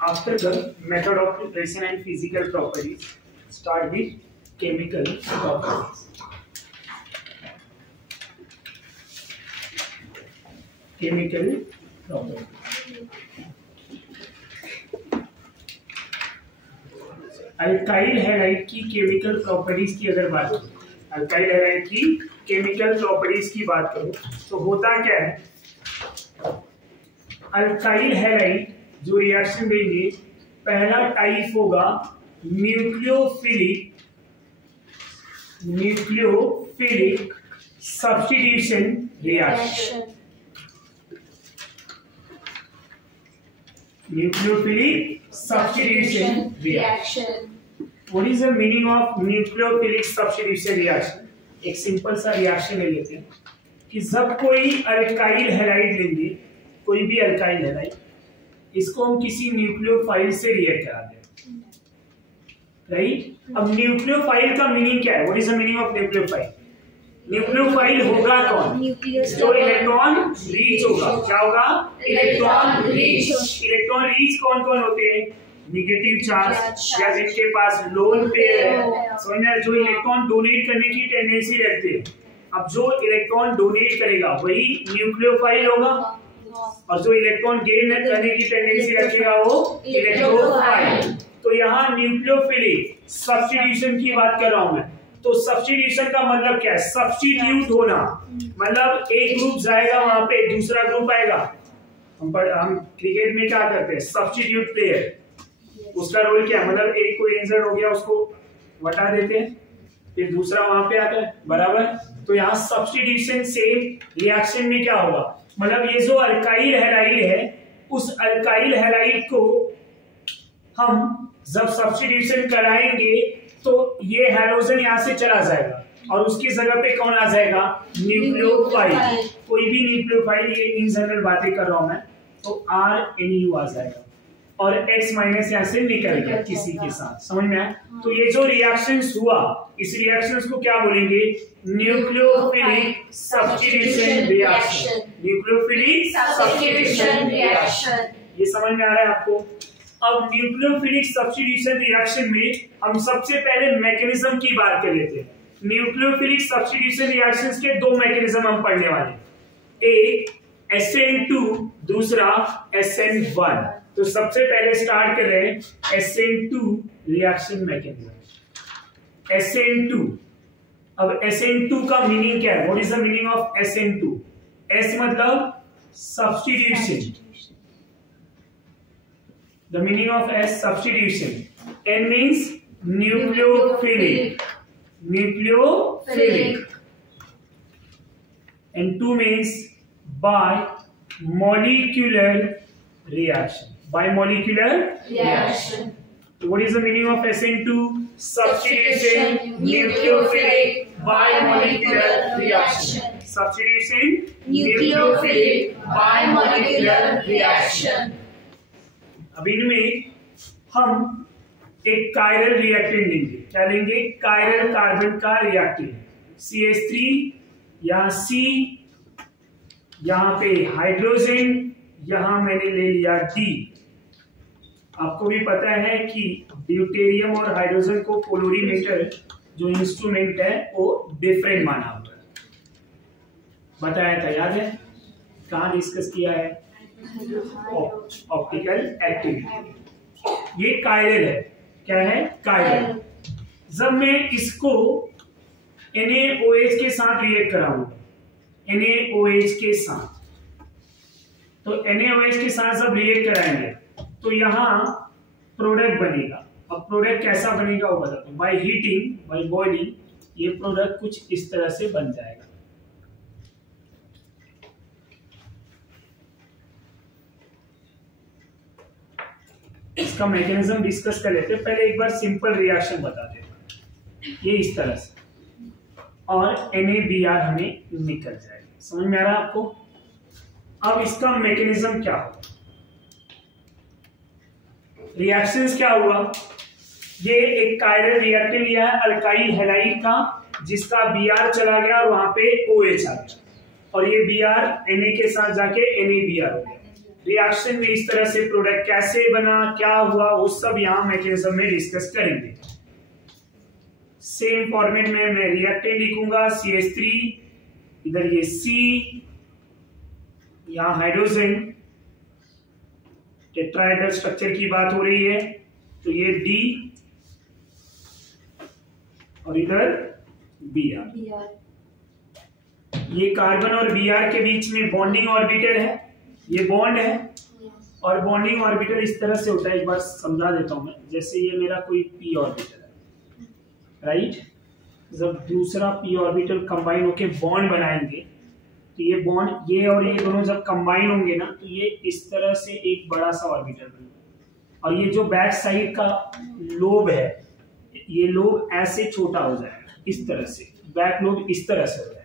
After the method of preparation and physical properties, start with chemical properties. Chemical properties. Alkyl halide की chemical properties की अगर बात करें, alkyl halide की chemical properties की बात करो तो होता क्या है, अल्काइल हैलाइड जो रिएक्शन देंगे, पहला टाइप होगा nucleophilic substitution reaction. Nucleophilic substitution reaction. What is the meaning of nucleophilic substitution reaction? एक सिंपल सा रिएक्शन ले लेते हैं कि जब कोई अल्काइल हैलाइड लेंगे, कोई भी अल्काइल हैलाइड, इसको हम किसी न्यूक्लियोफाइल से रिएक्ट कराते हैं, राइट? अब न्यूक्लियोफाइल का मीनिंग क्या है? What is the meaning of nucleophile? Nucleophile होगा कौन? जो इलेक्ट्रॉन रीच होगा। क्या होगा? Electron reach. इलेक्ट्रॉन रीच कौन कौन होते हैं? नेगेटिव चार्ज या जिनके पास लोन पेयर है, समझना, जो इलेक्ट्रॉन डोनेट करने की टेंडेंसी रखते हैं। अब जो इलेक्ट्रॉन डोनेट करेगा वही न्यूक्लियोफाइल होगा, और जो इलेक्ट्रॉन गेन करने की टेंडेंसी रखेगा वो इलेक्ट्रोफाइल। तो यहाँ न्यूक्लियोफिलिक सब्स्टिट्यूशन की बात कर रहा हूं मैं। तो सब्स्टिट्यूशन का मतलब क्या है? सब्स्टिट्यूट होना, मतलब एक ग्रुप जाएगा वहां पे दूसरा ग्रुप आएगा। हम क्रिकेट में क्या करते हैं? सब्स्टिट्यूट प्लेयर, उसका रोल क्या है? मतलब एक कोई इंजर्ड हो गया, उसको हटा देते हैं, फिर दूसरा वहां पे आता है, बराबर। तो यहाँ सब्स्टिट्यूशन सेम रिएक्शन में क्या होगा, मतलब ये जो अल्काइल हैलाइड है, उस अल्काइल हैलाइड को हम जब सब्स्टिट्यूशन कराएंगे तो ये हैलोजन यहाँ से चला जाएगा और उसकी जगह पे कौन आ जाएगा? न्यूक्लियोफाइल। कोई भी न्यूक्लियोफाइल, ये इन जनरल बातें कर रहा हूं मैं, तो RNU आ जाएगा और X माइनस यहाँ से निकल गया किसी के साथ, समझ में आया? तो ये जो रिएक्शंस हुआ, इस रिएक्शंस को क्या बोलेंगे? Nucleophilic substitution reaction. Nucleophilic substitution reaction, ये समझ में आ रहा है आपको? अब न्यूक्लियोफिलिक सब्स्टिट्यूशन रिएक्शन में हम सबसे पहले मैकेनिज्म की बात कर लेते हैं। न्यूक्लियोफिलिक सब्स्टिट्यूशन रिएक्शंस के दो मैकेनिज्म हम पढ़ने वाले, एक SN2, दूसरा SN1। तो सबसे पहले स्टार्ट कर रहे हैं SN2 रिएक्शन मैकेनिज्म। SN2, अब SN2 का मीनिंग क्या है? What is the meaning of SN2? S मतलब substitution, the meaning of S substitution. N means nucleophilic, and 2 means bimolecular reaction. Bimolecular reaction. So what is the meaning of SN2? Substitution, nucleophilic, bimolecular reaction. Substitution, nucleophilic, bimolecular reaction. अब इनमें हम एक chiral reactant लेंगे। क्या लेंगे? Chiral carbon का reactant, CH3, यहाँ C, यहाँ पे हाइड्रोजन, यहाँ मैंने ले लिया D। आपको भी पता है कि ड्यूटेरियम और हाइड्रोजन को पोलोरीमीटर जो इंस्ट्रूमेंट है वो डिफरेंट माना होता है, बताया था, याद है? कहाँ डिस्कस किया है? Optical activity. ये कायरल है। क्या है? कायरल। जब मैं इसको NaOH के साथ रिएक्ट कराऊंगा, NaOH के साथ, तो NaOH के साथ जब रिएक्ट कराएंगे तो यहां प्रोडक्ट बनेगा। अब प्रोडक्ट कैसा बनेगा वो बताता हूं। बाय हीटिंग, बाय बॉइलिंग, ये प्रोडक्ट कुछ इस तरह से बन जाएगा। इसका मैकेनिज्म डिस्कस कर लेते हैं। पहले एक बार सिंपल रिएक्शन बता देता हूं। ये इस तरह से, और NaBr हमें निकल जाएगा। समझ में आ रहा है आपको? अब इसका मैकेनिज्म क्या होगा? रिएक्शंस क्या हुआ? ये एक कायरल रिएक्टेंट लिया है अल्काइल हैलाइड का, जिसका Br चला गया और वहां पे OH आ गया, और ये Br Na के साथ जाके NaBr हो गया। रिएक्शन में इस तरह से प्रोडक्ट कैसे बना, क्या हुआ, वो सब यहाँ मैकेनिज्म में डिस्कस करेंगे। सेम फॉर्मेट में मैं रिएक्टेंट लिखूंगा CH3, इधर ये C, यहाँ हाइड्रोजन, टेट्राहेड्रल स्ट्रक्चर की बात हो रही है तो ये D और इधर Br। ये कार्बन और Br के बीच में बॉन्डिंग ऑर्बिटल है, ये बॉन्ड है और बॉन्डिंग ऑर्बिटल इस तरह से होता है। एक बार समझा देता हूं मैं, जैसे ये मेरा कोई p ऑर्बिटल है, राइट। जब दूसरा p ऑर्बिटल कंबाइन होके बॉन्ड बनाएंगे तो ये बॉन्ड, ये और ये दोनों जब कंबाइन होंगे ना तो ये इस तरह से एक बड़ा सा ऑर्बिटल बनेगा। और ये जो बैक साइड का लोब है, ये लोब ऐसे छोटा हो जाएगा, इस तरह से बैक लोब इस तरह से हो जाएगा।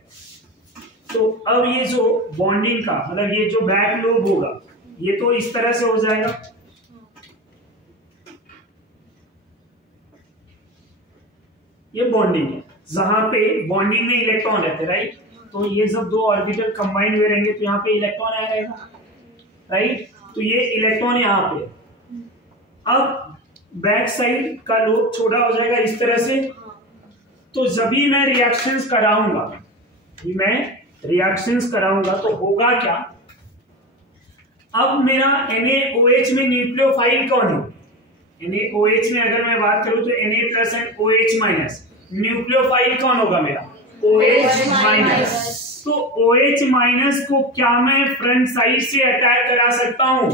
तो अब ये जो बॉन्डिंग का मतलब ये जो बैक लोब होगा ये तो इस तरह से हो जाएगा, ये बॉन्डिंग है, जहां पे बॉन्डिंग में इलेक्ट्रॉन रहते हैं, राइट। तो ये जब दो ऑर्बिटल कंबाइन हुए रहेंगे तो यहाँ पे इलेक्ट्रॉन आया रहेगा, राइट। तो ये इलेक्ट्रॉन यहाँ पे, अब बैक साइड का लोब छोटा हो जाएगा इस तरह से। तो जब भी मैं रिएक्शंस कराऊंगा तो होगा क्या, अब मेरा NaOH में न्यूक्लियोफाइल कौन है, NaOH में अगर मैं बात करूं तो Na plus and OH minus, nucleophile कौन होगा मेरा, OH माइनस। तो OH माइनस को क्या मैं फ्रंट साइड से अटैक करा सकता हूं,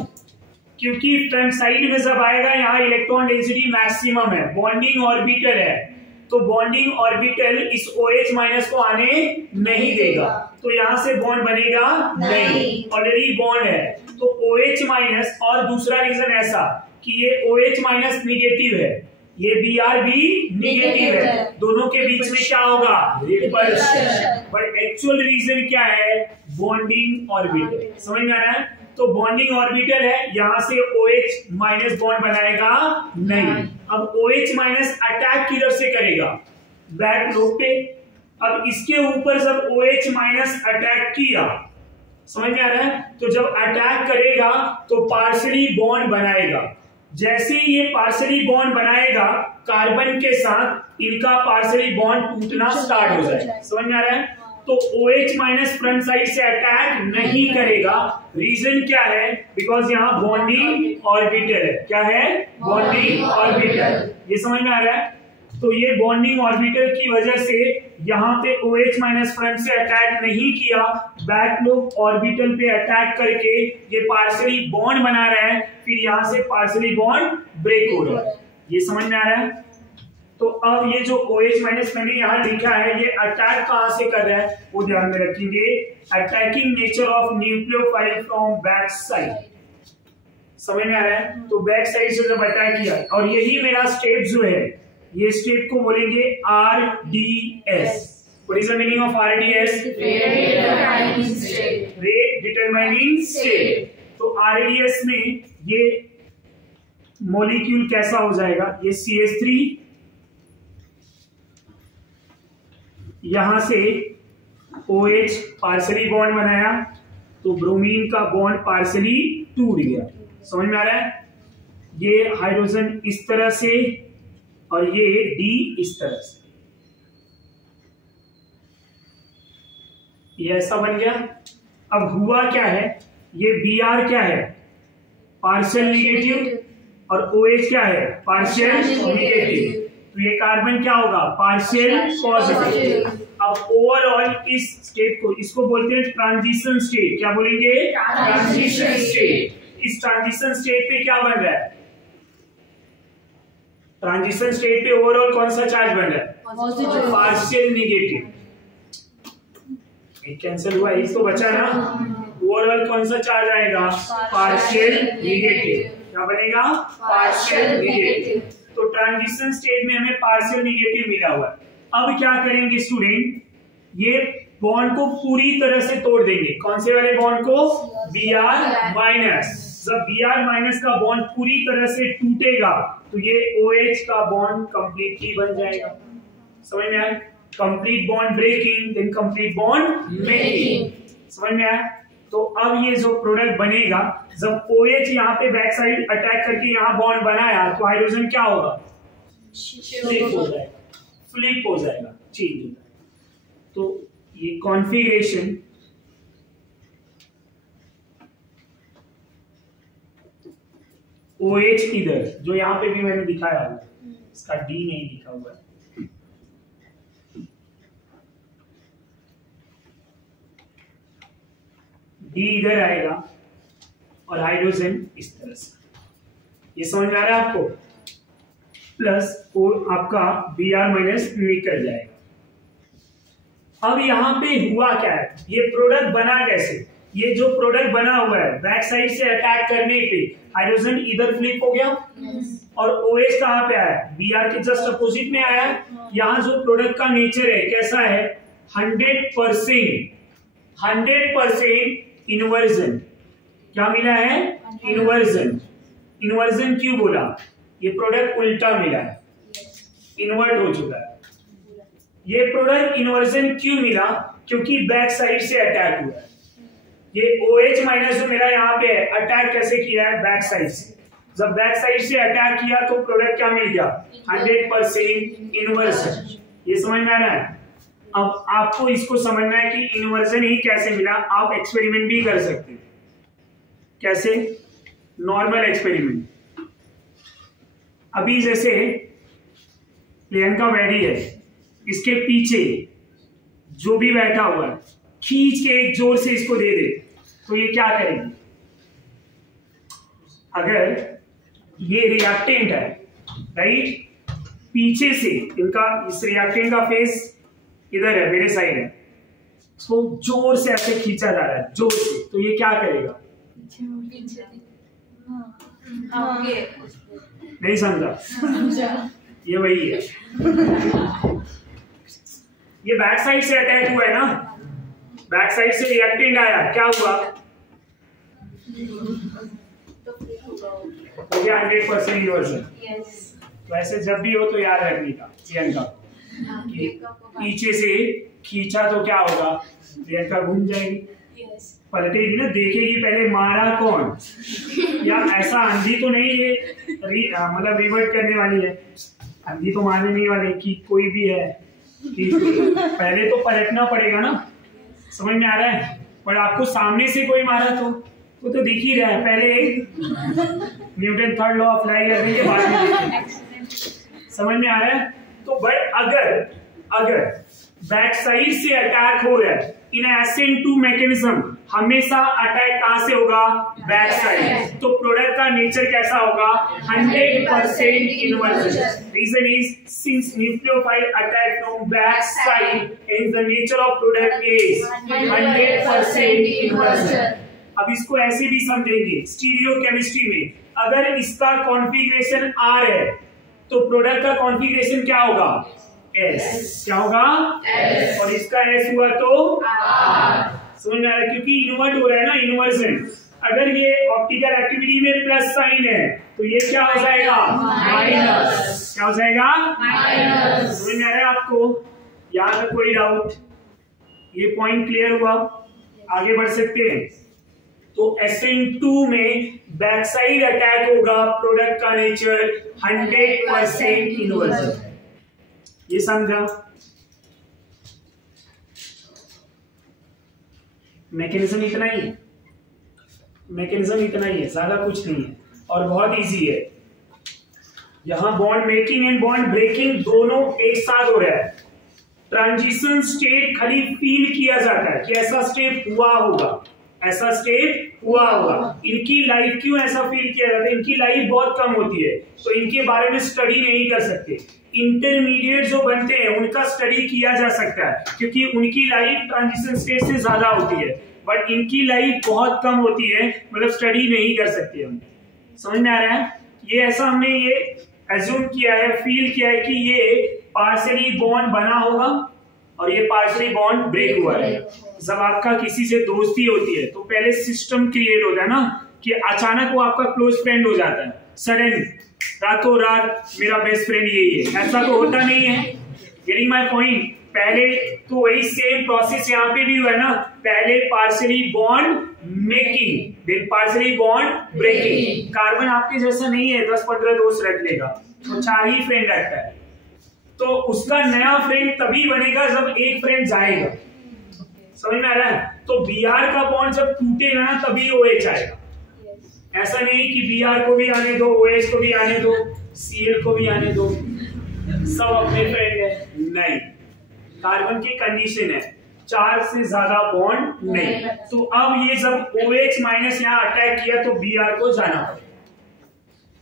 क्योंकि फ्रंट साइड में जब आएगा यहाँ इलेक्ट्रॉन डेंसिटी मैक्सिमम है, बॉन्डिंग ऑर्बिटल है, तो बॉन्डिंग ऑर्बिटल इस OH माइनस को आने नहीं देगा, तो यहां से बॉन्ड बनेगा नहीं, ऑलरेडी बॉन्ड है। तो OH माइनस, और दूसरा रीजन ऐसा कि ये OH माइनस निगेटिव है, ये Br भी निगेटिव है, दोनों के बीच में क्या होगा, रिपल्शन। बट एक्चुअल रीजन क्या है, बॉन्डिंग ऑर्बिटल। समझ में आ रहा है, तो बॉन्डिंग ऑर्बिटल है, यहां से OH माइनस बॉन्ड बनाएगा नहीं। अब OH माइनस अटैक किधर से करेगा, बैक लोब पे। अब इसके ऊपर जब OH माइनस अटैक किया, समझ में आ रहा है, तो जब अटैक करेगा तो पार्शियली बॉन्ड बनाएगा। जैसे ही ये पार्शियली बॉन्ड बनाएगा कार्बन के साथ, इनका पार्शियली बॉन्ड टूटना स्टार्ट हो जाएगा। समझ में आ रहा है, तो OH माइनस फ्रंट साइड से अटैक नहीं करेगा। रीजन क्या है, बिकॉज यहाँ बॉन्डिंग ऑर्बिटल है। क्या है, बॉन्डिंग ऑर्बिटल। ये समझ में आ रहा है, तो ये बॉन्डिंग ऑर्बिटल की वजह से यहाँ पे OH माइनस फ्रंट से अटैक नहीं किया, बैक लोब ऑर्बिटल पे अटैक करके ये पार्शियली बॉन्ड बना रहा है, फिर यहाँ से पार्शियली बॉन्ड ब्रेक हो रहा है। ये समझ में आ रहा है। तो अब ये जो OH माइनस मैंने यहाँ लिखा है, ये अटैक कहां से कर रहा है वो ध्यान में रखेंगे, attacking nature of nucleophile from back side. समझ में आ रहा है, तो बैक साइड से जब अटैक किया, और यही मेरा स्टेप जो है, ये स्टेप को बोलेंगे RDS। What is the meaning of RDS? Rate determining state। तो RDS में ये मॉलिक्यूल कैसा हो जाएगा, ये CH3, यहां से OH पार्शियली बॉन्ड बनाया तो ब्रोमीन का बॉन्ड पार्शियली टूट गया। समझ में आ रहा है, ये हाइड्रोजन इस तरह से और ये D इस तरह से, ये ऐसा बन गया। अब हुआ क्या है, ये Br क्या है, पार्शियल निगेटिव, और OH क्या है, पार्शियल नेगेटिव। तो ये कार्बन क्या होगा, पार्शियल पॉजिटिव। अब ओवरऑल इस स्टेट को, इसको बोलते हैं ट्रांजिशन स्टेट। क्या बोलेंगे, ट्रांजिशन स्टेट। इस ट्रांजिशन स्टेट पे क्या बन रहा है, ट्रांजिशन स्टेट पे ओवरऑल कौन सा चार्ज बन रहा है, पार्शियल निगेटिव। एक कैंसिल हुआ, एक तो बचा ना, ओवरऑल कौन सा चार्ज आएगा, पार्शियल निगेटिव। क्या बनेगा, पार्शियल निगेटिव। तो ट्रांजिशन स्टेट में हमें पार्शियल निगेटिव मिला हुआ है। अब क्या करेंगे स्टूडेंट, ये बॉन्ड को पूरी तरह से तोड़ देंगे। कौन से वाले बॉन्ड को, Br माइनस। जब Br माइनस का बॉन्ड पूरी तरह से टूटेगा तो ये OH का बॉन्ड कंप्लीटली बन जाएगा। समझ में आया, complete bond breaking then complete bond making. समझ में आया, तो अब ये जो प्रोडक्ट बनेगा, जब OH यहाँ पे बैक साइड अटैक करके यहाँ बॉन्ड बनाया तो हाइड्रोजन क्या होगा, फ्लिप हो जाएगा, फ्लिप हो जाएगा, चेंज हो जाएगा। तो ये कॉन्फ़िगरेशन OH इधर जो यहाँ पे भी मैंने दिखाया हुआ, इसका D नहीं लिखा हुआ है, D इधर आएगा और हाइड्रोजन इस तरह से, ये समझ में आ रहा है आपको, प्लस और आपका Br माइनस निकल जाएगा। अब यहाँ पे हुआ क्या है, ये प्रोडक्ट बना कैसे, ये जो प्रोडक्ट बना हुआ है बैक साइड से अटैक करने पे हाइड्रोजन इधर फ्लिप हो गया और OH कहाँ पे आया, Br के जस्ट अपोजिट में आया। यहाँ जो प्रोडक्ट का नेचर है कैसा है, 100% इन्वर्जन। क्या मिला है, इन्वर्जन। इन्वर्जन क्यों बोला, ये प्रोडक्ट उल्टा मिला है, इन्वर्ट हो चुका है। ये प्रोडक्ट इन्वर्जन क्यों मिला, क्योंकि बैक साइड से अटैक हुआ है। ये OH माइनस जो मेरा यहाँ पे है, अटैक कैसे किया है, बैक साइड से। जब बैक साइड से अटैक किया तो प्रोडक्ट क्या मिल गया, 100% इन्वर्जन। ये समझ में आ रहा है। अब आपको इसको समझना है कि इन्वर्जन ही कैसे मिला। आप एक्सपेरिमेंट भी कर सकते हैं। कैसे, नॉर्मल एक्सपेरिमेंट। अभी जैसे प्रियंका बैठी है, इसके पीछे जो भी बैठा हुआ है खींच के एक जोर से इसको दे दे तो ये क्या करेगी, अगर ये रिएक्टेंट है राइट, पीछे से इनका इस रिएक्टेंट का फेस इधर है, मेरे साइड है, इसको जोर से ऐसे खींचा जा रहा है, जोर से, तो ये क्या करेगा, नहीं समझा, ये वही है। ये बैक साइड से अटैक हुआ है ना, बैक साइड से रिएक्टेंट आया, क्या हुआ, हो गया 100% इन्वर्जन। तो ऐसे जब भी हो तो याद रखने का प्रियंका, पीछे से खींचा तो क्या होगा, प्रियंका घूम जाएगी, पलटेगी ना, देखेगी पहले मारा कौन, या ऐसा अंधी तो नहीं है मतलब रिवर्ट करने वाली है, अंधी तो मारने नहीं वाली कि कोई भी है, कि पहले तो पलटना पड़ेगा ना, समझ में आ रहा है। पर आपको सामने से कोई मारा तो वो तो दिख ही रहा है, पहले न्यूटन थर्ड लॉ अप्लाई करने के बाद में समझ में आ रहा है। तो बट अगर बैक साइड से अटैक हो रहा है इन SN2 मैकेनिज्म, हमेशा अटैक कहां से होगा, बैक साइड, तो प्रोडक्ट का नेचर कैसा होगा, 100% inversion. Reason is since nucleophile attack from back side and the nature of product is 100% inversion. अब इसको ऐसे भी समझेंगे स्टीरियोकेमिस्ट्री में, अगर इसका कॉन्फ़िगरेशन R है तो प्रोडक्ट का कॉन्फ़िगरेशन क्या होगा, S। क्या होगा, S। और इसका S हुआ तो R। समझ में आ रहा है, क्योंकि इन्वर्ट हो रहा है ना, इन्वर्जन। अगर ये ऑप्टिकल एक्टिविटी में प्लस साइन है तो ये क्या हो जाएगा, माइनस। क्या हो जाएगा, माइनस। समझ में आ रहा है आपको, यहाँ पे कोई डाउट, ये पॉइंट क्लियर हुआ, आगे बढ़ सकते हैं। तो SN2 में बैक साइड अटैक होगा, प्रोडक्ट का नेचर 100% इन्वर्जन। ये समझा, मैकेनिज्म इतना ही है, मैकेनिज्म इतना ही है, ज्यादा कुछ नहीं है और बहुत इजी है। यहां bond making and bond breaking दोनों एक साथ हो रहा है। ट्रांजिशन स्टेट खाली फील किया जाता है कि ऐसा स्टेप हुआ होगा, ऐसा स्टेप हुआ होगा। इनकी लाइफ क्यों ऐसा फील किया जाता है, इनकी लाइफ बहुत कम होती है तो इनके बारे में स्टडी नहीं कर सकते। इंटरमीडिएट जो बनते हैं उनका स्टडी किया जा सकता है क्योंकि उनकी लाइफ ट्रांजिशन स्टेट से ज्यादा होती है, बट इनकी लाइफ बहुत कम होती है, मतलब स्टडी नहीं कर सकते हम। समझ में आ रहा है, ये ऐसा हमने ये एज्यूम किया है, फील किया है कि ये पार्शियली बॉन्ड बना होगा और ये पार्शियली बॉन्ड ब्रेक हुआ है। जब आपका किसी से दोस्ती होती है तो पहले सिस्टम क्रिएट होता है ना कि अचानक वो आपका क्लोज फ्रेंड हो जाता है, सडन रातों रात मेरा बेस्ट फ्रेंड यही है, ऐसा तो होता नहीं है। गेटिंग माय पॉइंट, पहले तो वही सेम प्रोसेस यहाँ पे भी हुआ है ना पहले partially bond making, then partially bond breaking. Carbon आपके जैसा नहीं है 10-15 दोस्त रख लेगा, तो 4 ही फ्रेंड रखता है, तो उसका नया फ्रेंड तभी बनेगा जब एक फ्रेंड जाएगा। समझ में आ रहा है? तो Br का बॉन्ड जब टूटेगा ना तभी OH आएगा। ऐसा नहीं कि Br को भी आने दो, OH को भी आने दो, Cl को भी आने दो, सब अपने फ्रेंड है, नहीं। कार्बन की कंडीशन है 4 से ज्यादा बॉन्ड नहीं। तो अब ये जब OH माइनस यहाँ अटैक किया तो Br को जाना पड़ेगा।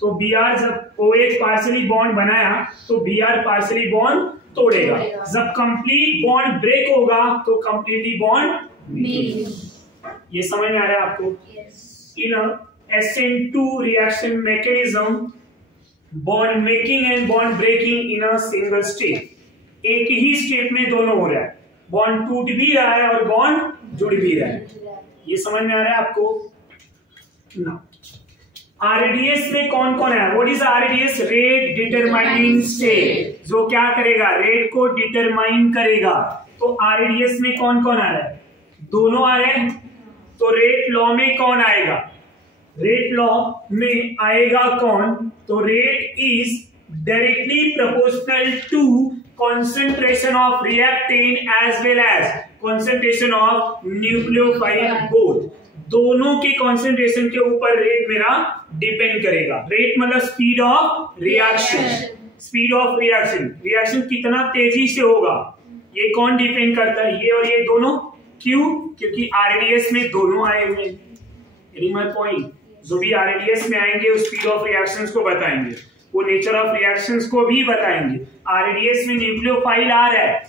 तो Br जब OH पार्शियली बॉन्ड बनाया तो Br पार्शियली बॉन्ड तोड़ेगा। जब कंप्लीट बॉन्ड ब्रेक होगा तो कंप्लीटली बॉन्ड, ये समझ में आ रहा है आपको? इन SN2 reaction mechanism, bond making and bond breaking in a single step, एक ही स्टेप में दोनों हो रहा है, बॉन्ड टूट भी रहा है और बॉन्ड जुड़ भी रहा है। ये समझ में आ रहा है आपको ना? आरडीएस में कौन कौन है? What is RDS? Rate determining state, जो क्या करेगा? रेट को डिटरमाइन करेगा। तो आरडीएस में कौन कौन आ रहा है? दोनों आ रहे हैं। तो रेट लॉ में कौन आएगा? रेट लॉ में आएगा कौन? तो rate is directly proportional to concentration of reactant as well as concentration of nucleophile both, दोनों के concentration के ऊपर रेट मेरा डिपेंड करेगा। रेट मतलब speed of reaction, speed of reaction, reaction कितना तेजी से होगा ये कौन डिपेंड करता है? ये और ये दोनों। क्यों? क्योंकि आरडीएस में दोनों आए हुए हैं। Getting my point? जो भी आरडीएस में आएंगे वो स्पीड ऑफ रिएक्शंस को बताएंगे, वो नेचर ऑफ रिएक्शंस को भी बताएंगे। आरडीएस में न्यूक्लियोफाइल आ रहा है,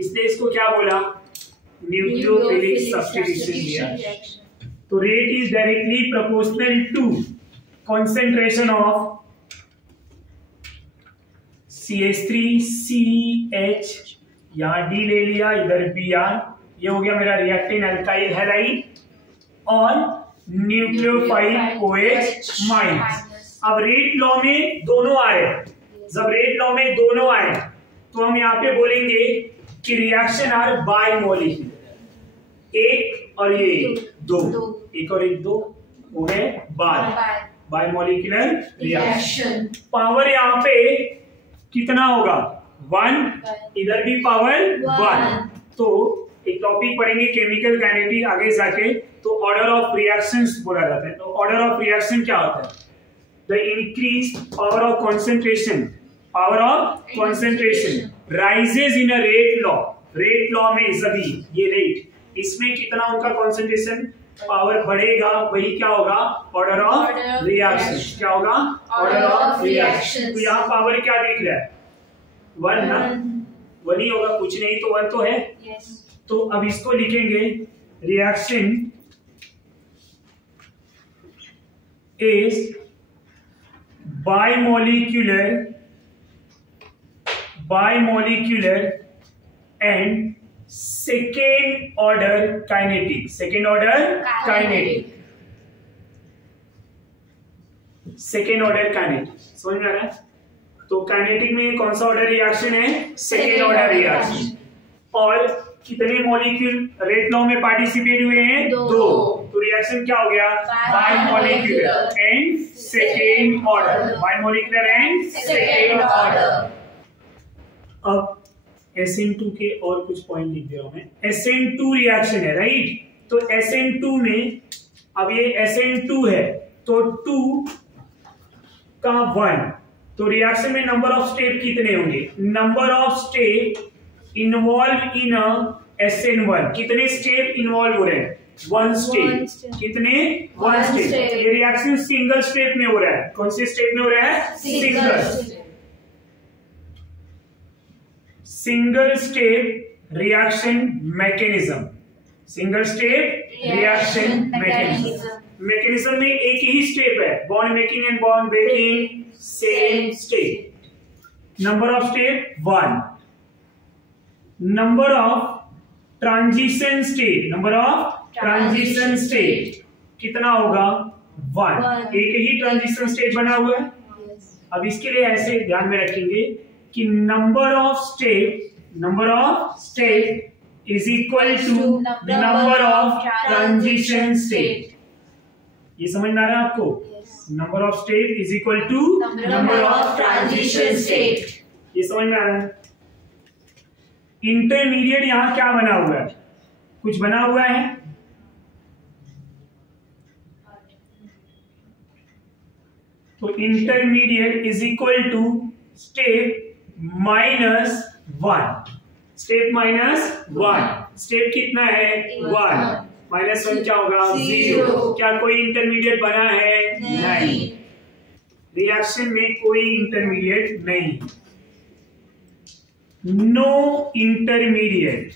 इसलिए इसको क्या बोला? Nucleophilic substitution reaction. तो rate is directly proportional to concentration of CH3CH, यहां D ले लिया, इधर Br, ये हो गया मेरा रिएक्टेंट अल्काइल हैलाइड, और न्यूक्लियोफाइल OH माइनस। अब रेट लॉ में दोनों आए, जब रेट लॉ में दोनों आए तो हम यहाँ पे बोलेंगे कि रिएक्शन आर बायमोलिक्यूलर, एक और ये दो, एक और एक दो हो गए बायमोलिक्यूलर रिएक्शन। पावर यहाँ पे कितना होगा? 1, इधर भी पावर 1। तो एक टॉपिक पढ़ेंगे केमिकल काइनेटिक आगे जाके, तो ऑर्डर ऑफ रिएक्शंस बोला जाता है। तो ऑर्डर ऑफ रिएक्शन क्या होता है? The increased power of concentration rises in a rate law. Rate law में सभी ये रेट, इसमें कितना उनका concentration पावर बढ़ेगा, वही क्या होगा? Order of reaction. क्या होगा? Order of reaction. तो यहाँ पावर क्या दिख रहा है? 1 ना? 1 ही होगा, कुछ नहीं तो 1 तो है। तो अब इसको लिखेंगे, reaction is bimolecular and second order kinetic. Second order kinetic, second order kinetic, समझ में आ रहा है? तो काइनेटिक में कौन सा ऑर्डर रिएक्शन है? Second order reaction. और कितने मॉलिक्यूल रेट लॉ में पार्टिसिपेट हुए हैं? 2। तो रिएक्शन क्या हो गया? Bimolecular and second order, bimolecular and second order. अब SN2 के और कुछ पॉइंट लिख दिया मैं। SN2 रिएक्शन है, राइट? तो SN2 में अब ये SN2 है, तो 2 का 1, तो रिएक्शन में नंबर ऑफ स्टेप कितने होंगे? Number of step involve in SN1, कितने स्टेप इन्वॉल्व हो रहे हैं? 1 स्टेप। कितने? 1 स्टेप। ये रिएक्शन सिंगल स्टेप में हो रहा है। कौन से स्टेप में हो रहा है? Single step reaction mechanism. Single step reaction mechanism में एक ही स्टेप है, bond making and bond breaking, same step. Number of step 1। Number of transition state, number of transition state कितना होगा? 1। एक ही ट्रांजिशन स्टेट बना हुआ है। अब इसके लिए ऐसे ध्यान में रखेंगे कि number of step is equal to number of transition state. ये समझ में आ रहा है आपको? Number of state is equal to number of transition state. ये समझ में आ रहा है? इंटरमीडिएट यहां क्या बना हुआ है? कुछ बना हुआ है? तो intermediate is equal to step minus 1। Step minus 1। Step कितना है? 1 माइनस 1 क्या होगा? 0। क्या कोई इंटरमीडिएट बना है? नहीं। रिएक्शन में कोई इंटरमीडिएट नहीं। No intermediate,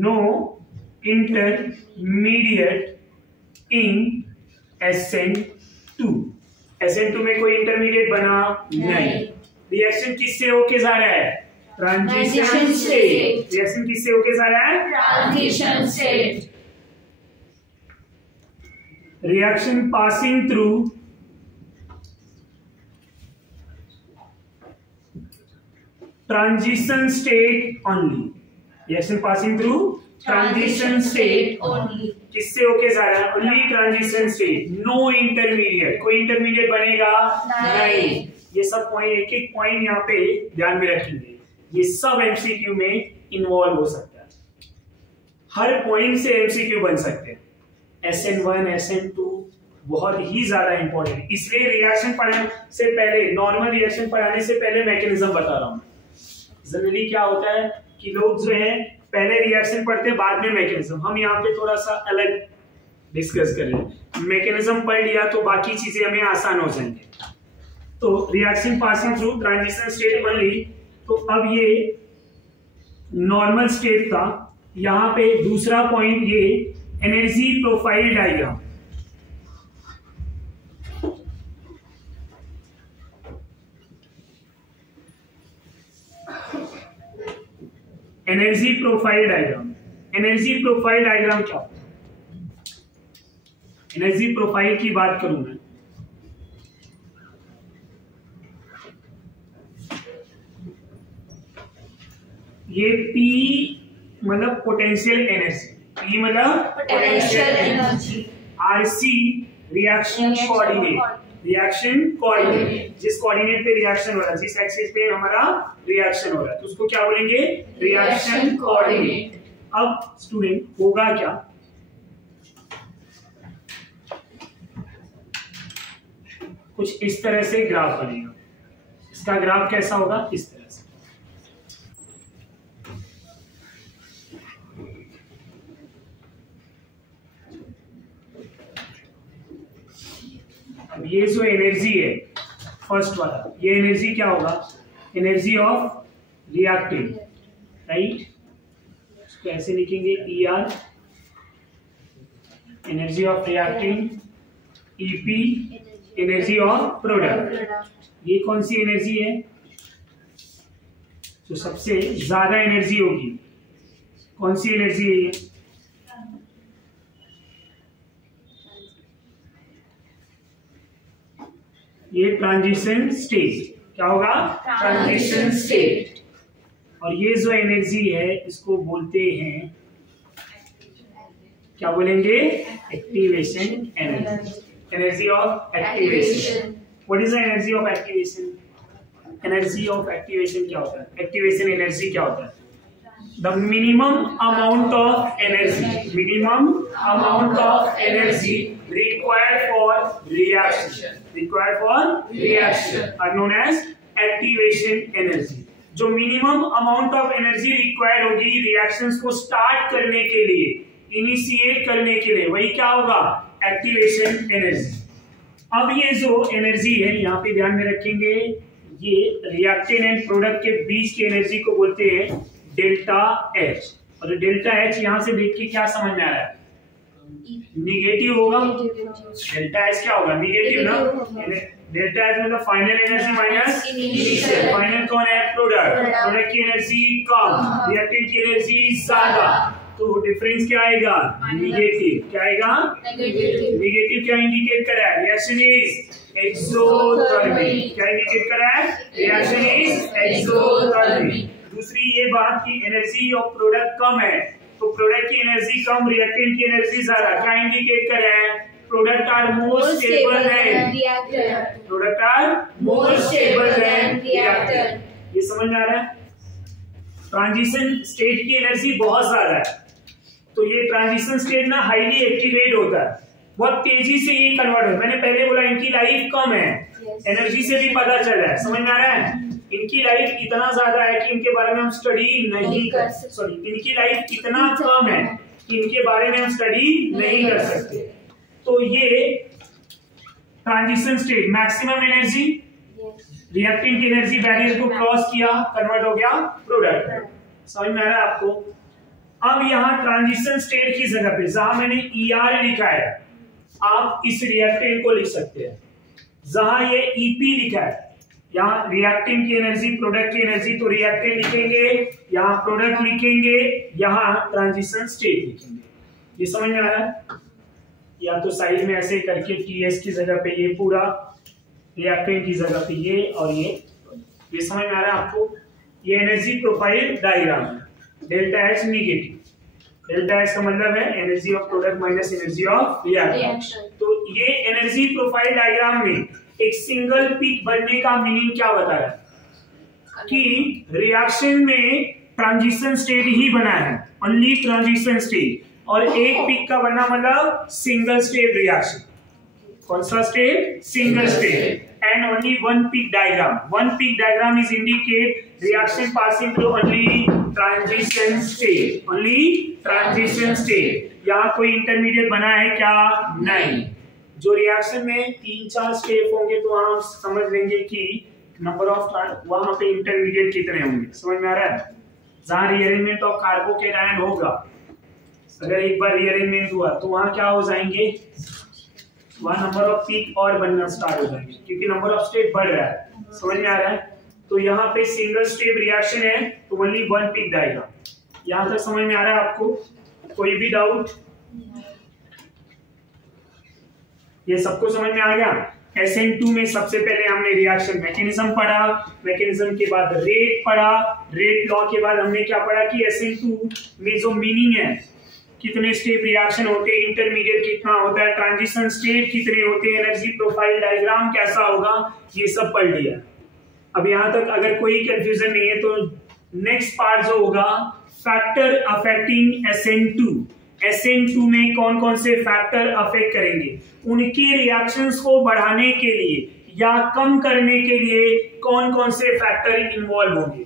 no intermediate in SN2। SN2 में कोई इंटरमीडिएट बना नहीं। रिएक्शन किससे होके जा रहा है? Transition state. रिएक्शन किससे होके जा रहा है? Transition state. Reaction passing through transition state only. Reaction passing through transition state only. किससे होके जा रहा है? Only transition state. No intermediate, कोई इंटरमीडिएट बनेगा नहीं। ये सब पॉइंट, एक एक पॉइंट यहाँ पे ध्यान में रखेंगे। ये सब एमसीक्यू में इन्वॉल्व हो सकता है। हर पॉइंट से एमसीक्यू बन सकते हैं। SN1 SN2 बहुत ही ज्यादा इंपॉर्टेंट है। इसलिए रिएक्शन पढ़ाने से पहले, नॉर्मल रिएक्शन पढ़ाने से पहले मैकेनिज्म बता रहा हूं। जनरली क्या होता है कि लोग जो है पहले रिएक्शन पढ़ते हैं, बाद में मैकेनिज्म। हम यहाँ पे थोड़ा सा अलग डिस्कस करें। मैकेनिज्म पढ़ लिया तो बाकी चीजें हमें आसान हो जाएंगे। तो reaction passing through transition state only. तो अब ये नॉर्मल स्टेट था। यहाँ पे दूसरा पॉइंट, ये energy profile diagram. Energy profile diagram. Energy profile diagram क्या होता है? एनर्जी प्रोफाइल की बात करूं मैं, ये P मतलब पोटेंशियल एनर्जी, P मतलब potential energy, RC reaction coordinate. Reaction coordinate, जिस कोऑर्डिनेट पे रिएक्शन हो रहा है, जिस एक्सिस पे हमारा रिएक्शन हो रहा है, तो उसको क्या बोलेंगे? Reaction coordinate. अब स्टूडेंट होगा क्या? कुछ इस तरह से ग्राफ बनेगा। इसका ग्राफ कैसा होगा? इस तरह से। अब ये जो एनर्जी है फर्स्ट वाला, ये एनर्जी क्या होगा? Energy of reactive, right? इसको ऐसे लिखेंगे ER, energy of reactive, EP, energy of product. ये कौन सी एनर्जी है? जो सबसे ज्यादा एनर्जी होगी, कौन सी एनर्जी है ये? ये ट्रांजिशन स्टेट। क्या होगा? Transition state. और ये जो एनर्जी है इसको बोलते हैं, क्या बोलेंगे? Activation energy. Energy of activation. What is the energy of activation? Energy of activation क्या होता है? एक्टिवेशन एनर्जी क्या होता है? The minimum amount of energy, minimum amount of energy required for reaction, required for reaction are known as activation energy. जो minimum amount of energy required होगी reactions को start करने के लिए, इनिशिएट करने के लिए, वही क्या होगा? Activation energy. अब ये जो एनर्जी है यहाँ पे ध्यान में रखेंगे, ये रिएक्टेंट एंड प्रोडक्ट के बीच की एनर्जी को बोलते हैं डेल्टा H। और डेल्टा H यहां से देख के क्या समझ में आ रहा है? निगेटिव होगा। डेल्टा H क्या होगा? निगेटिव ना। डेल्टा H मतलब final energy minus initial. Final कौन है? प्रोडक्ट। प्रोडक्ट की एनर्जी कम, रिएक्टेंट की एनर्जी ज्यादा, तो डिफरेंस क्या आएगा? निगेटिव। क्या आएगा? निगेटिव। क्या इंडिकेट कर रहा है? Reaction is exothermic. क्या इंडिकेट कर रहा है? Reaction is exothermic. दूसरी थी ये बात कि एनर्जी ऑफ प्रोडक्ट कम है, तो प्रोडक्ट की एनर्जी कम, रिएक्टेंट की एनर्जी ज्यादा, क्या इंडिकेट कर रहा है? Product are more stable than reactant, product are more stable than reactant. ये समझ में आ रहा है? ट्रांजिशन स्टेट की एनर्जी बहुत ज्यादा है, तो ये ट्रांजिशन स्टेट ना हाईली एक्टिवेट होता है, बहुत तेजी से ये कन्वर्ट होता है। मैंने पहले बोला इनकी लाइफ कम है, एनर्जी से भी पता चल रहा है, समझ में आ रहा है? इनकी लाइफ इतना ज्यादा है कि इनके बारे में हम स्टडी नहीं कर सकते, सॉरी इनकी लाइफ इतना कम है कि इनके बारे में हम स्टडी नहीं कर सकते। तो ये transition state, maximum energy, reactant की एनर्जी बैरियर को क्रॉस किया, कन्वर्ट हो गया प्रोडक्ट। समझ में आ रहा है आपको? अब यहाँ ट्रांजिशन स्टेट की जगह पे जहां मैंने ER लिखा है, आप इस रिएक्टेंट को लिख सकते हैं। जहां ये EP लिखा है, यहाँ रिएक्टेंट की एनर्जी, प्रोडक्ट की एनर्जी, तो रिएक्टेंट लिखेंगे, यहाँ प्रोडक्ट लिखेंगे, यहाँ ट्रांजिशन स्टेट लिखेंगे। ये समझ में आ रहा है? या तो साइड में ऐसे करके TS की जगह पे ये पूरा, रिएक्टेंट की जगह पे ये और ये समझ में आ रहा है आपको? ये एनर्जी प्रोफाइल डायग्राम है। Delta H negative, delta H का मतलब है energy of product minus energy of reactant. तो ये एनर्जी प्रोफाइल डायग्राम में एक सिंगल पीक बनने का मीनिंग क्या बता रहा है? कि रिएक्शन में ट्रांजिशन स्टेट ही बना है, ओनली ट्रांजिशन स्टेट, और एक पीक का बनना मतलब सिंगल स्टेट रिएक्शन। कौन सा state? Single state. And only one peak diagram, one peak diagram is indicate reaction passing through only transition state, only transition state. यहाँ कोई इंटरमीडिएट बना है क्या? नहीं। जो रिएक्शन में 3-4 स्टेप होंगे तो हम समझ लेंगे कि नंबर ऑफ वहां पे इंटरमीडिएट कितने होंगे। समझ में आ रहा है? जहां रीअरेंजमेंट ऑफ कार्बोकेटायन होगा, अगर एक बार रीअरेंजमेंट हुआ तो वहां क्या हो जाएंगे? वहां नंबर ऑफ पीक और बनना स्टार्ट हो जाएंगे, क्योंकि नंबर ऑफ स्टेप बढ़ रहा है। समझ में आ रहा है? तो यहाँ पे सिंगल स्टेप रिएक्शन है तो ओनली वन पीक डायग्राम। यहां तक समझ में आ रहा है आपको? कोई भी डाउट? ये सबको समझ में आ गया? SN2 में सबसे पहले हमने रिएक्शन मैकेनिज्म पढ़ा, मैकेनिज्म के बाद रेट पढ़ा, रेट लॉ के बाद हमने क्या पढ़ा कि SN2 में जो मीनिंग है, कितने स्टेप रिएक्शन होते हैं, इंटरमीडिएट कितना होता है, ट्रांजिशन स्टेट कितने होते हैं, एनर्जी प्रोफाइल डायग्राम कैसा होगा, ये सब पढ़ लिया। अब यहां तक अगर कोई कंफ्यूजन नहीं है तो नेक्स्ट पार्ट जो होगा, फैक्टर अफेक्टिंग SN2। SN2 में कौन कौन से फैक्टर अफेक्ट करेंगे, उनके रिएक्शंस को बढ़ाने के लिए या कम करने के लिए कौन कौन से फैक्टर इन्वॉल्व होंगे,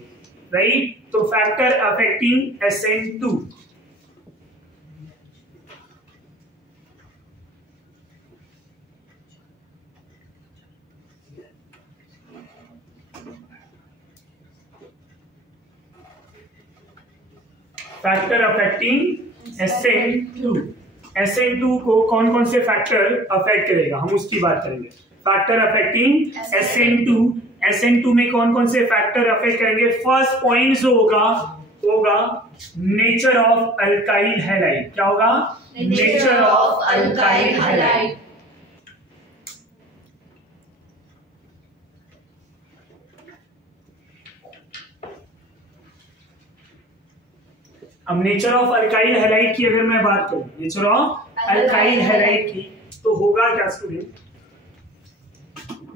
राइट? तो factor affecting SN2। Factor affecting SN2। SN2 को कौन कौन से फैक्टर अफेक्ट करेगा, हम उसकी बात करेंगे। फैक्टर अफेक्टिंग SN2, SN2 में कौन कौन से फैक्टर अफेक्ट करेंगे? फर्स्ट पॉइंट जो होगा नेचर ऑफ अल्काइल हैलाइड। क्या होगा? Nature of alkyl halide. अब नेचर ऑफ अल्काइल हैलाइड की अगर मैं बात करूं, नेचर ऑफ अल्काइल हैलाइड की, तो होगा क्या student?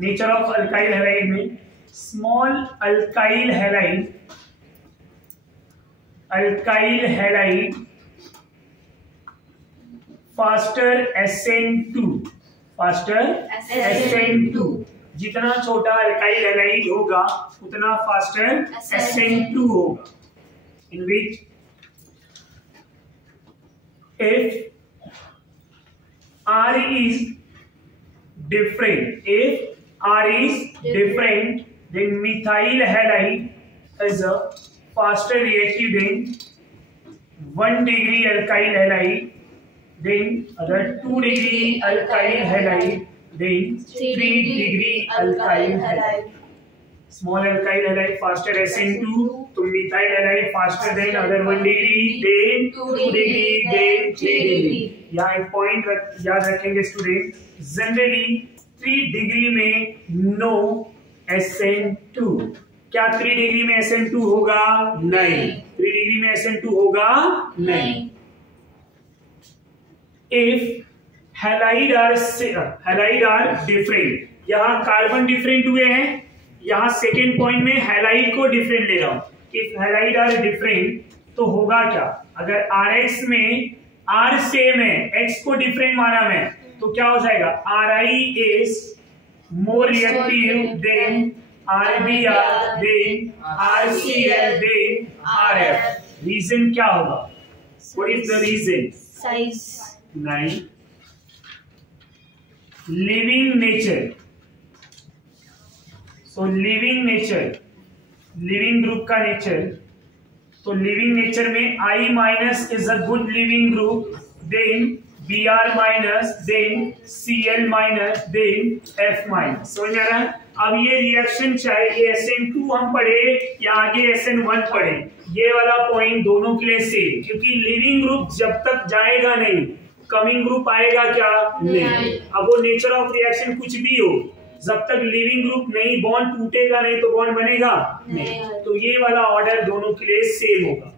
Nature of alkyl halide में small alkyl halide faster SN2, जितना छोटा अल्काइल हैलाइड होगा उतना फास्टर SN2 होगा। इन विच if R is different, then methyl halide is a faster reactive than 1 degree alkyl halide, then other 2 degree alkyl halide, then 3 degree alkyl halide. Small alkyl halide faster SN2, तो methyl halide faster than other 1 degree, then 2 degree, then 3 degree। यहाँ एक point याद रखेंगे student, generally 3 degree में no SN2, क्या 3 degree में SN2 होगा? नहीं। 3 डिग्री में SN2 होगा नहीं। इफ हैलाइड आर डिफरेंट, यहां कार्बन डिफरेंट हुए हैं, यहां सेकेंड पॉइंट में हैलाइड को डिफरेंट ले रहा हूं। इफ हैलाइड आर डिफरेंट तो होगा क्या? अगर RX में R सेम है, X को डिफरेंट माना मैं, तो क्या हो जाएगा? RI is more reactive than RBr than RCl than RF। Reason क्या होगा? What is the reason? Size. नहीं, leaving nature. So leaving nature, leaving group का नेचर, तो लिविंग नेचर में I minus is a good leaving group, then Br minus, then Cl minus, then F minus. समझ आ रहा है? अब ये रिएक्शन चाहे ये SN2 हम पढ़े या आगे SN1 पढ़े, ये वाला पॉइंट दोनों के लिए सेम, क्योंकि लिविंग ग्रुप जब तक जाएगा नहीं, कमिंग ग्रुप आएगा क्या? नहीं। अब वो नेचर ऑफ रिएक्शन कुछ भी हो, जब तक लिविंग ग्रुप नहीं, बॉन्ड टूटेगा नहीं तो बॉन्ड बनेगा नहीं। तो ये वाला ऑर्डर दोनों के लिए सेम होगा।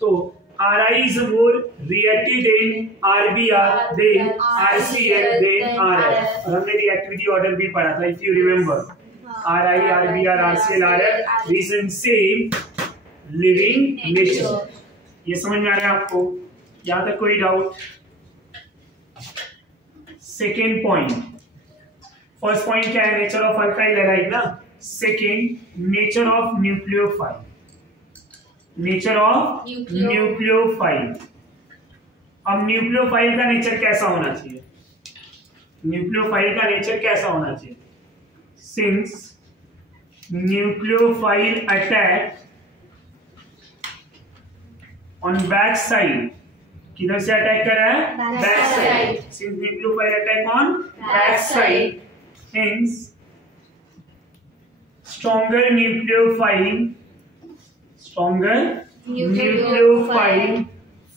तो Ri is more reactive than RBr, then RCl, then RF। और हमने रिएक्टिविटी ऑर्डर भी पढ़ा था, if you remember. Ri, RBr, RCl, RF, reason same, leaving nature. ये समझ में आ रहा है आपको? यहाँ तक कोई doubt? Second point, first point क्या है? नेचर ऑफ अल्काइल हैलाइड ना। Second, nature of nucleophile. Nature of nucleophile. अब न्यूक्लियोफाइल का नेचर कैसा होना चाहिए? न्यूक्लियोफाइल का नेचर कैसा होना चाहिए? Since nucleophile attack on back side, किधर से अटैक कर रहा है? Back side. Since nucleophile attack on back side, hence stronger nucleophile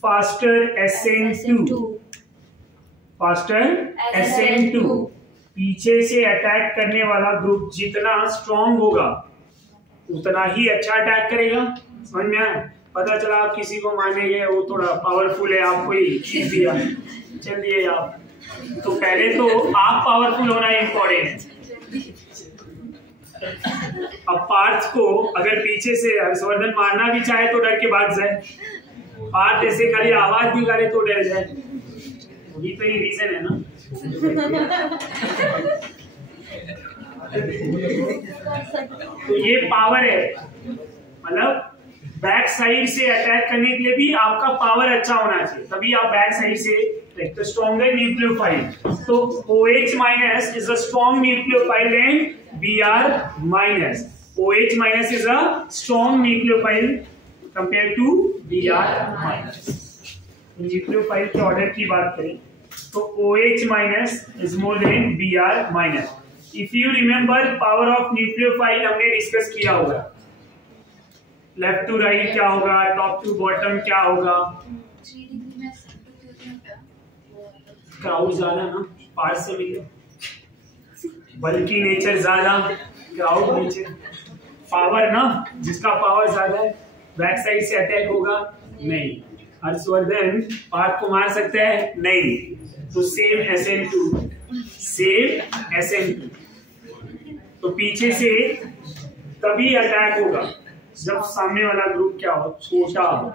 faster SN2, faster SN2। पीछे से अटैक करने वाला ग्रुप जितना स्ट्रॉन्ग होगा उतना ही अच्छा अटैक करेगा। समझ में आया? पता चला आप किसी को माने गए, वो थोड़ा पावरफुल है, आपको ही खींच दिया, चल दिए आप। तो पहले तो आप पावरफुल होना इम्पोर्टेंट है। अब पार्थ को अगर पीछे से हर्षवर्धन मारना भी चाहे तो डर के भाग जाए, पार्थ ऐसे खाली आवाज निकाले तो डर जाए। ये तो ये रीजन है ना। तो ये पावर है, मतलब बैक साइड से अटैक करने के लिए भी आपका पावर अच्छा होना चाहिए, तभी आप बैक साइड से तो स्ट्रॉन्गर न्यूक्लियोफाइल। तो OH minus is a strong nucleophile and Br minus. OH minus is a strong nucleophile compare to Br minus. Nucleophile के ऑर्डर की बात करें तो OH minus is more than Br minus. If you remember power of nucleophile हमने discuss किया होगा, left to right क्या होगा, टॉप टू बॉटम क्या होगा। क्राउड ज्यादा ना, पार से मिले, बल्कि नेचर ज्यादा, क्राउड नेचर। पावर ना, जिसका पावर ज्यादा है बैक साइड से अटैक होगा नहीं। हर्षवर्धन पार्थ को मार सकता है नहीं, तो सेम SN2, सेम SN2। तो पीछे से तभी अटैक होगा जब सामने वाला ग्रुप क्या हो, छोटा हो।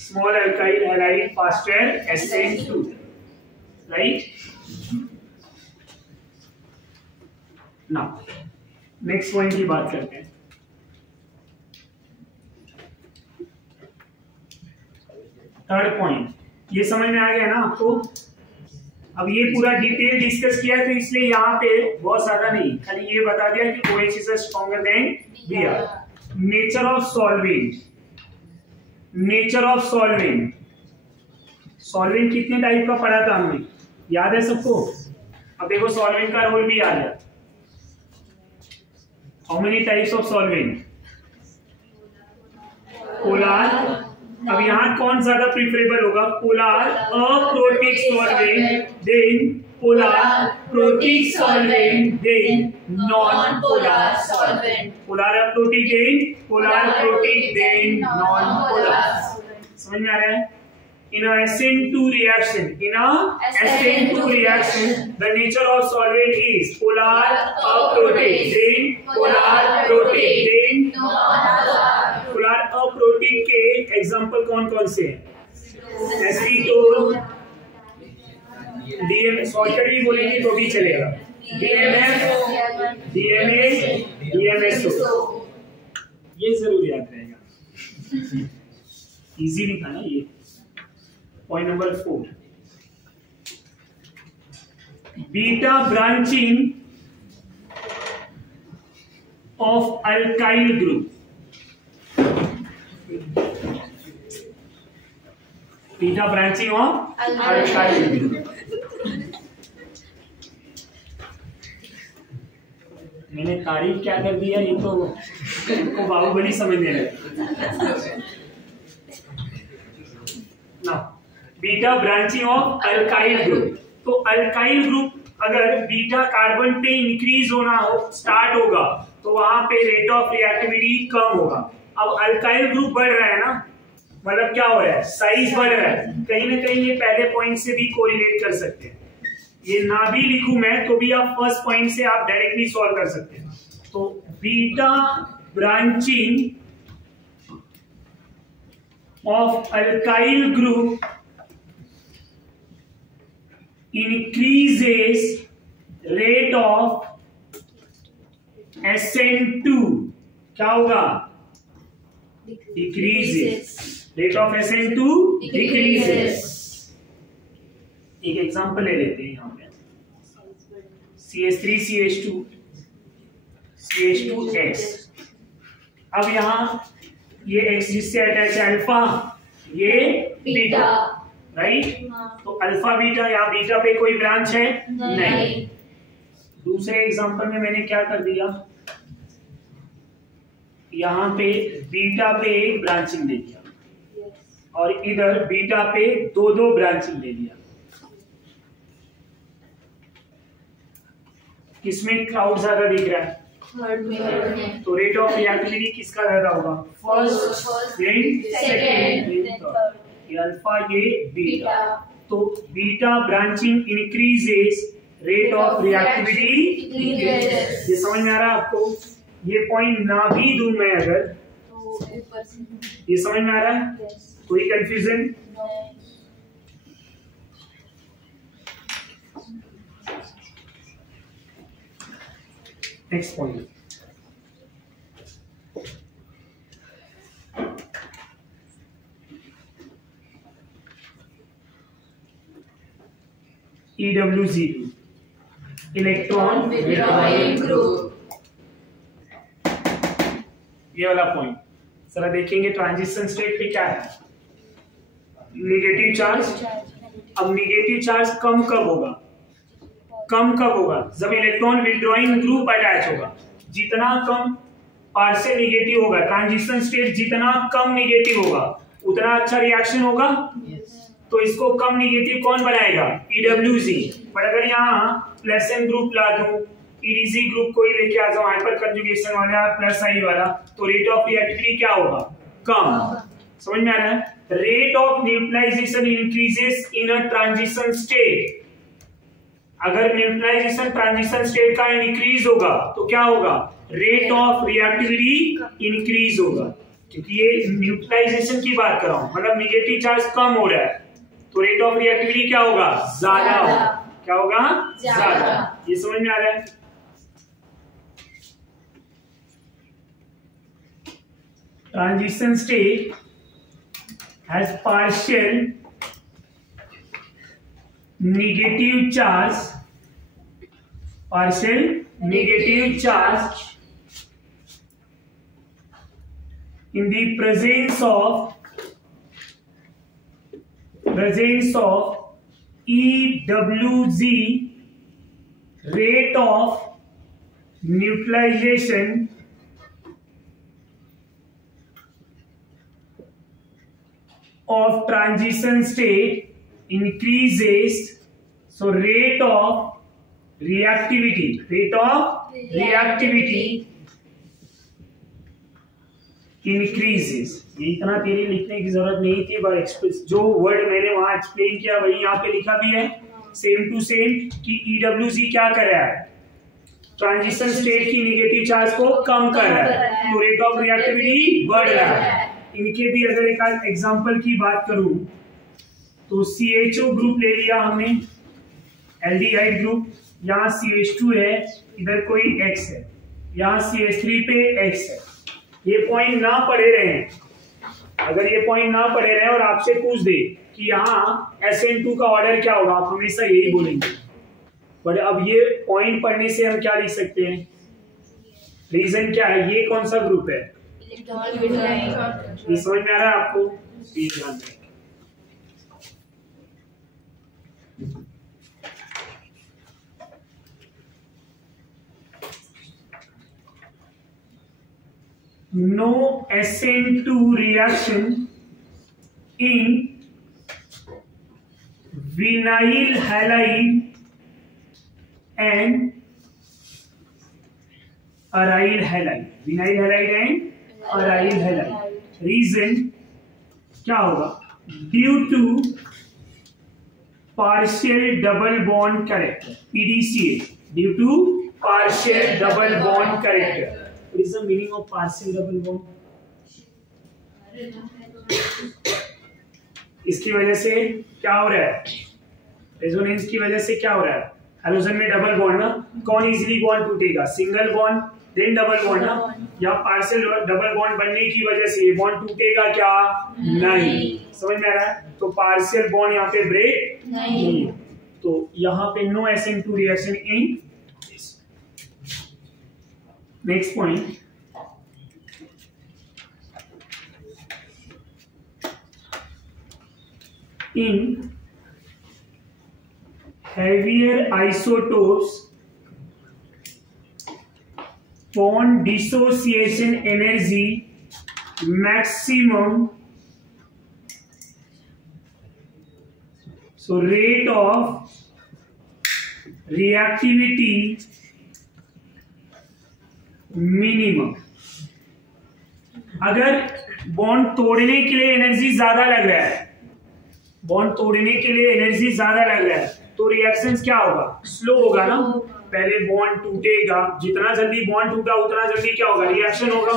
Small alkyl halide faster SN2, right. Now next point की बात करते हैं। थर्ड पॉइंट, ये समझ में आ गया ना आपको? अब ये पूरा डिटेल डिस्कस किया तो इसलिए यहाँ पे बहुत ज्यादा नहीं, खाली ये बता दिया कि OH is stronger than Br। Nature of solvent, nature of solvent. Solvent कितने टाइप का पढ़ा था हमने, याद है सबको? अब देखो सॉल्वेंट का रोल भी आ गया। How many types of solvent? Polar. अब यहाँ कौन ज्यादा प्रिफरेबल होगा? Polar aprotic solvent, then polar protic solvent then non-polar solvent. Polar protic then polar protic then non-polar. समझ में आ रहा है? In a SN2 reaction, the nature of solvent is polar aprotic, then polar protic, then polar aprotic के example कौन कौन से हैं? एसीटोन, डीएम, शॉर्टकट भी बोलेंगे तो भी चलेगा, डीएमएफ, डीएमए, डीएमएसओ, ये जरूर याद रहेगा, इजी भी था ना ये। Point number 4. Beta branching of alkyl group. Beta branching of alkyl group. मैंने तारीफ क्या कर दिया, ये तो बाहुबली समझने लगे। Now, beta branching of alkyl group. तो अल्काइल ग्रुप अगर बीटा कार्बन पे इंक्रीज होना हो स्टार्ट होगा तो वहां पे रेट ऑफ रिएक्टिविटी कम होगा। अब अल्काइल ग्रुप बढ़ रहा है ना, मतलब क्या हो रहा है, साइज बढ़ रहा है, कहीं ना कहीं ये पहले पॉइंट से भी कोरिलेट कर सकते हैं। ये ना भी लिखूं मैं तो भी आप फर्स्ट पॉइंट से आप डायरेक्टली सॉल्व कर सकते हैं। तो beta branching of alkyl group increases rate of SN2, क्या होगा, decreases, rate of SN2 decreases। एक एग्जांपल ले लेते हैं यहाँ पे, CH3 CH2 CH2S। अब यहाँ ये X जिससे अटैच है अल्फा, ये बीटा, राइट? तो अल्फा बीटा या बीटा पे कोई ब्रांच है नहीं। दूसरे एग्जांपल में मैंने क्या कर दिया, यहाँ पे बीटा पे एक ब्रांचिंग दे दिया और इधर बीटा पे दो ब्रांचिंग दे दिया। किसमें क्राउड ज्यादा दिख रहा है? थर्ड में। तो रेट ऑफ रिएक्टिविटी किसका ज्यादा होगा? फर्स्ट, सेकंड, अल्फा, ये बीटा। तो beta branching increases, rate of reactivity ये समझ में आ रहा है आपको? ये पॉइंट ना भी दूं मैं अगर तो ये समझ में आ रहा है? कोई confusion? Next point, EWG2, electron withdrawing group. ये वाला पॉइंट जरा देखेंगे, ट्रांजिशन स्टेट पे क्या है, नेगेटिव चार्ज। अब नेगेटिव चार्ज कम कब होगा? कम कब होगा? जब इलेक्ट्रॉन विड्रॉइंग ग्रुप अटैच होगा। जितना कम पार्शियल नेगेटिव होगा, ट्रांजिशन स्टेट जितना कम नेगेटिव होगा उतना अच्छा रिएक्शन होगा। तो इसको कम नेगेटिव कौन बनाएगा? EWG। पर अगर यहाँ प्लस एन ग्रुप ला दूं, EDZ ग्रुप को ही लेके आ जाऊं, हाइपर कंजुगेशन वाला प्लस आई वाला, तो रेट ऑफ रिएक्टिविटी क्या होगा? कम। समझ में आ रहा है? Rate of neutralisation increases in a transition state. अगर न्यूट्रलाइजेशन ट्रांजिशन स्टेट का इंक्रीज होगा तो क्या होगा? रेट ऑफ रिएक्टिविटी इंक्रीज होगा, क्योंकि ये न्यूट्रलाइजेशन की बात कर रहा हूं, मतलब नेगेटिव चार्ज कम हो रहा है तो रेट ऑफ रिएक्टिविटी क्या होगा? ज्यादा होगा। क्या होगा? ज्यादा। ये समझ में आ रहा है? Transition state has partial negative charge, in the presence of EWG, rate of neutralization of transition state increases So rate of reactivity increases. ये इतना तेरी लिखने की जरूरत नहीं थी, बट जो वर्ड मैंने वहां एक्सप्लेन किया वही यहाँ पे लिखा भी है, सेम टू सेम, कि EWZ क्या कर रहा है, ट्रांजिशन स्टेट की निगेटिव चार्ज को कम कर रहा है, तो रेट ऑफ रिएक्टिविटी बढ़ रहा है। इनके भी अगर एक एग्जांपल की बात करूं तो CHO ग्रुप ले लिया हमने, एल्डिहाइड ग्रुप, यहाँ CH2 है, इधर कोई X है, यहाँ CH3 पे X है। ये पॉइंट ना पढ़े रहे, अगर ये पॉइंट ना पढ़े रहे और आपसे पूछ दे कि यहाँ SN2 का ऑर्डर क्या होगा, आप हमेशा यही बोलेंगे। बट अब ये पॉइंट पढ़ने से हम क्या लिख सकते हैं, रीजन क्या है, ये कौन सा ग्रुप है, ये समझ में आ रहा है आपको, ये ध्यान रखें। No SN2 reaction in vinyl halide and aryl halide, vinyl halide and aryl halide. Reason क्या होगा, due to partial double bond character, PDCA, due to partial double bond character. What is the meaning of partial double bond? इसकी वजह से क्या हो रहा है, resonance की वजह से क्या हो रहा है, हैलोजन में डबल बॉन्ड ना, कौन इजीली बॉन्ड टूटेगा, single bond then double bond ना, या पार्शियल डबल बॉन्ड बनने की वजह से ये बॉन्ड टूटेगा क्या, नहीं, समझ में आ रहा है, तो पार्शियल बॉन्ड यहाँ पे ब्रेक नहीं, तो यहाँ पे no SN2 reaction in. Next point, in heavier isotopes, bond dissociation energy maximum, so rate of reactivity minimum. अगर बॉन्ड तोड़ने के लिए एनर्जी ज्यादा लग रहा है, बॉन्ड तोड़ने के लिए एनर्जी ज्यादा लग रहा है, तो रिएक्शंस क्या होगा, स्लो होगा ना, पहले बॉन्ड टूटेगा, जितना जल्दी बॉन्ड टूटा उतना जल्दी क्या होगा, रिएक्शन होगा।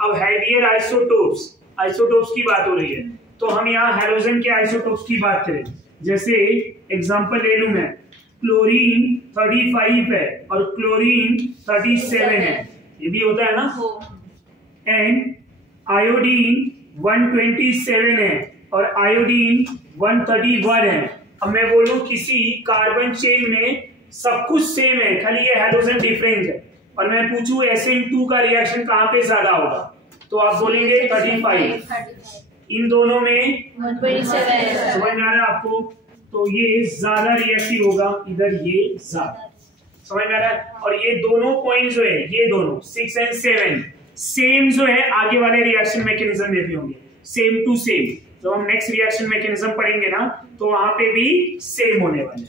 अब हेवियर आइसोटोप्स की बात हो रही है, तो हम यहाँ हैलोजन के आइसोटोप्स की बात करें, जैसे एग्जांपल ले लूं मैं, क्लोरीन 35 है और क्लोरीन 37 है, ये भी होता है ना, एंड आयोडीन 127 है और आयोडीन 131 है। अब मैं बोलूं किसी कार्बन चेन में सब कुछ सेम है, खाली ये हाइड्रोजन डिफरेंट है, और मैं पूछूं SN2 का रिएक्शन कहां पे ज्यादा होगा, तो आप बोलेंगे 35, इन दोनों में 127, समझ में आ रहा है आपको, तो ये ज्यादा रिएक्टिव होगा, इधर ये ज्यादा, समझ में आ रहा है। और ये दोनों पॉइंट जो है, ये दोनों 6 और 7 सेम जो है, आगे वाले रिएक्शन मैकेनिज्म में भी होंगे सेम टू सेम। जब हम नेक्स्ट रिएक्शन मैकेनिज्म पढ़ेंगे ना, तो वहां पे भी सेम होने वाले।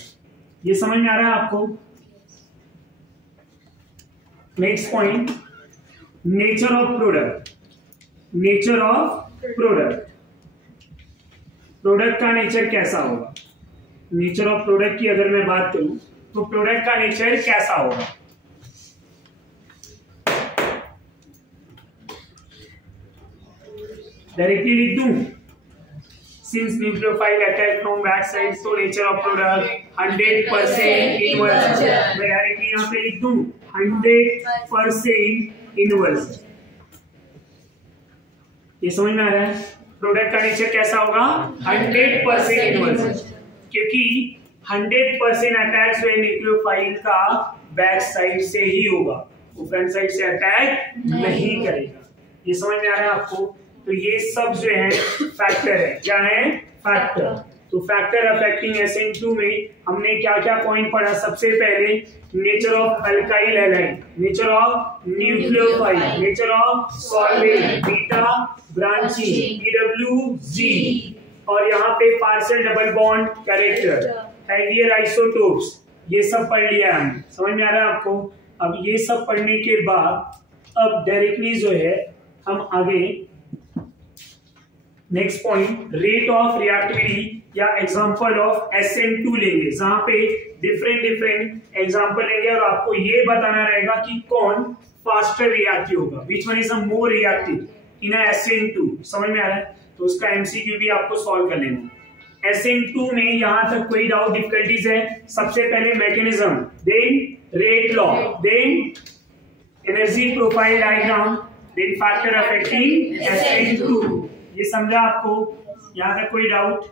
ये समझ में आ रहा है आपको। Next point, nature of product. Nature of product, product का नेचर कैसा होगा। नेचर ऑफ प्रोडक्ट की अगर मैं बात करूं तो प्रोडक्ट का नेचर कैसा होगा। डायरेक्टली लिख दूं, since nucleophile attack from back side, तो नेचर ऑफ प्रोडक्ट 100% इनवर्स। मैं डायरेक्टली यहां पे लिख दूं 100% इनवर्स। ये समझ में आ रहा है। प्रोडक्ट का नेचर कैसा होगा, 100% इनवर्स, क्योंकि 100% अटैक जो है न्यूक्लियोफाइल का बैक साइड से ही होगा, वो फ्रंट साइड से अटैक नहीं करेगा। ये समझ में आ रहा है आपको। तो ये सब जो है फैक्टर है, क्या है, फैक्टर। तो फैक्टर अफेक्टिंग SN2 में हमने क्या क्या पॉइंट पढ़ा। सबसे पहले nature of alkyl halide, nature of nucleophile, nature of solvent, beta branching, EWZ, और यहाँ पे partial double bond character, heavier isotopes, ये सब पढ़ लिया हमने, समझ में आ रहा है आपको। अब ये सब पढ़ने के बाद अब डायरेक्टली जो है हम आगे next point rate of reactivity या एग्जांपल ऑफ SN2 लेंगे, जहां पे डिफरेंट एग्जांपल लेंगे और आपको ये बताना रहेगा कि कौन फास्टर रिएक्टिव होगा, which one is more reactive in SN2। समझ में आ रहा है, तो उसका MCQ भी आपको सॉल्व कर लेना। SN2 में यहां तक कोई डाउट डिफिकल्टीज है? सबसे पहले mechanism, then rate law, then energy profile diagram, then factor affecting SN2। ये समझा आपको? यहां तक कोई डाउट?